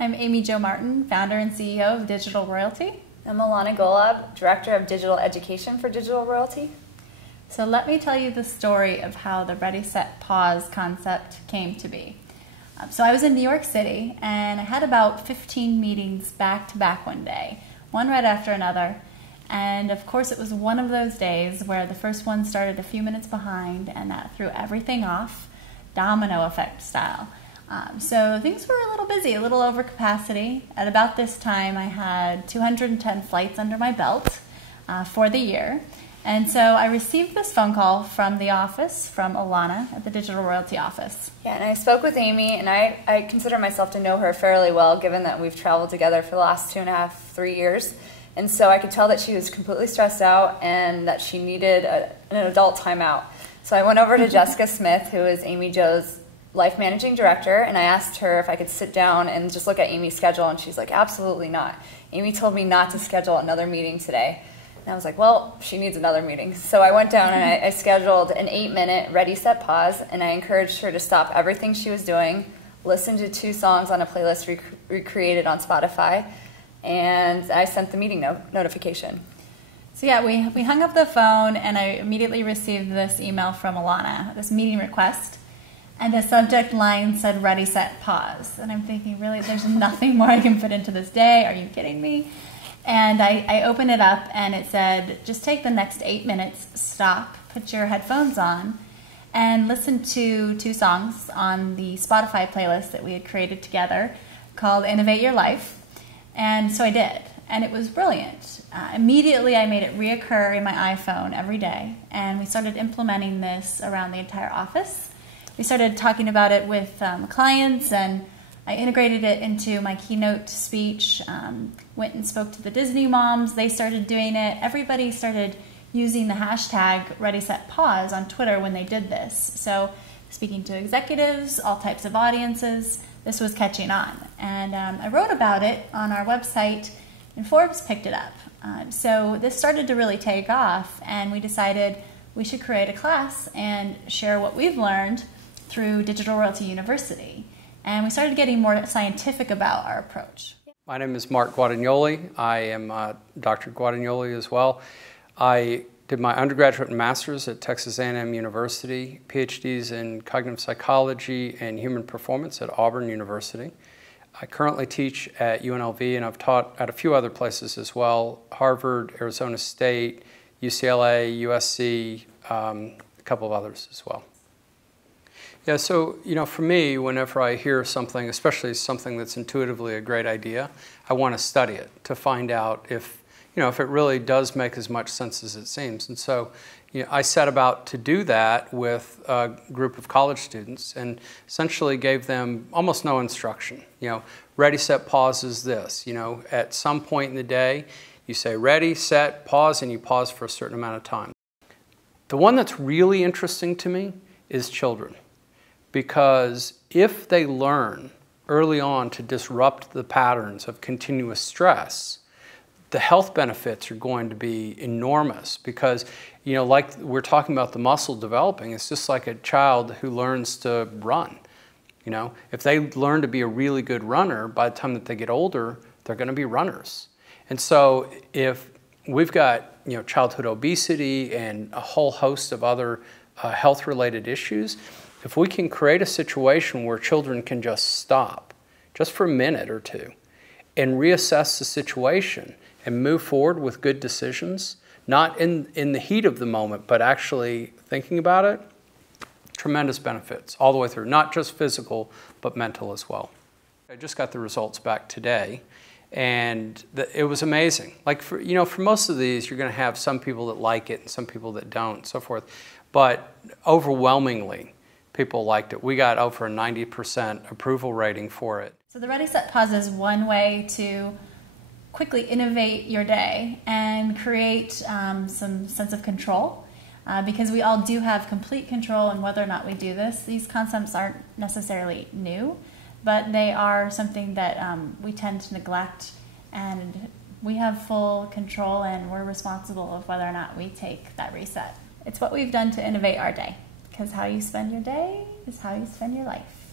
I'm Amy Jo Martin, founder and CEO of Digital Royalty. I'm Alana Golab, Director of Digital Education for Digital Royalty. So let me tell you the story of how the Ready, Set, Pause concept came to be. So I was in New York City and I had about 15 meetings back to back one day, one right after another. And of course it was one of those days where the first one started a few minutes behind and that threw everything off, domino effect style. So things were a little busy, a little over capacity. At about this time I had 210 flights under my belt for the year. And so I received this phone call from the office, from Alana at the Digital Royalty office. Yeah, and I spoke with Amy, and I consider myself to know her fairly well, given that we've traveled together for the last 2.5, 3 years. And so I could tell that she was completely stressed out and that she needed an adult timeout. So I went over to Jessica Smith, who is Amy Jo's life managing director, and I asked her if I could sit down and just look at Amy's schedule, and she's like, absolutely not. Amy told me not to schedule another meeting today. And I was like, well, she needs another meeting. So I went down and I scheduled an 8-minute Ready, Set, Pause, and I encouraged her to stop everything she was doing, listen to 2 songs on a playlist recreated on Spotify, and I sent the meeting notification. So yeah, we hung up the phone and I immediately received this email from Alana, this meeting request, and the subject line said Ready, Set, Pause. And I'm thinking, really, there's nothing more I can fit into this day? Are you kidding me? And I opened it up and it said, just take the next 8 minutes, stop, put your headphones on, and listen to 2 songs on the Spotify playlist that we had created together called Innovate Your Life. And so I did, and it was brilliant. Immediately I made it reoccur in my iPhone every day, and we started implementing this around the entire office. We started talking about it with clients, and I integrated it into my keynote speech, went and spoke to the Disney moms. They started doing it. Everybody started using the hashtag Ready, Set, Pause on Twitter when they did this. So speaking to executives, all types of audiences, this was catching on. And I wrote about it on our website, and Forbes picked it up. So this started to really take off, and we decided we should create a class and share what we've learned through Digital Royalty University. And we started getting more scientific about our approach. My name is Mark Guadagnoli. I am Dr. Guadagnoli as well. I did my undergraduate and master's at Texas A&M University, PhDs in cognitive psychology and human performance at Auburn University. I currently teach at UNLV, and I've taught at a few other places as well, Harvard, Arizona State, UCLA, USC, a couple of others as well. Yeah, so, for me, whenever I hear something, especially something that's intuitively a great idea, I want to study it to find out if it really does make as much sense as it seems. And so, I set about to do that with a group of college students and essentially gave them almost no instruction. Ready, set, pause is this. At some point in the day, you say ready, set, pause, and you pause for a certain amount of time. The one that's really interesting to me is children. Because if they learn early on to disrupt the patterns of continuous stress, the health benefits are going to be enormous. Because, like we're talking about the muscle developing, it's just like a child who learns to run. If they learn to be a really good runner, by the time that they get older, they're going to be runners. And so if we've got, childhood obesity and a whole host of other health-related issues, if we can create a situation where children can just stop, just for a minute or two, and reassess the situation and move forward with good decisions, not in the heat of the moment, but actually thinking about it, tremendous benefits all the way through, not just physical, but mental as well. I just got the results back today, and it was amazing. Like, for most of these, you're going to have some people that like it and some people that don't, and so forth. But overwhelmingly, people liked it. We got over a 90% approval rating for it. So the Ready, Set, Pause is one way to quickly innovate your day and create some sense of control, because we all do have complete control in whether or not we do this. These concepts aren't necessarily new, but they are something that we tend to neglect, and we have full control and we're responsible of whether or not we take that reset. It's what we've done to innovate our day, because how you spend your day is how you spend your life.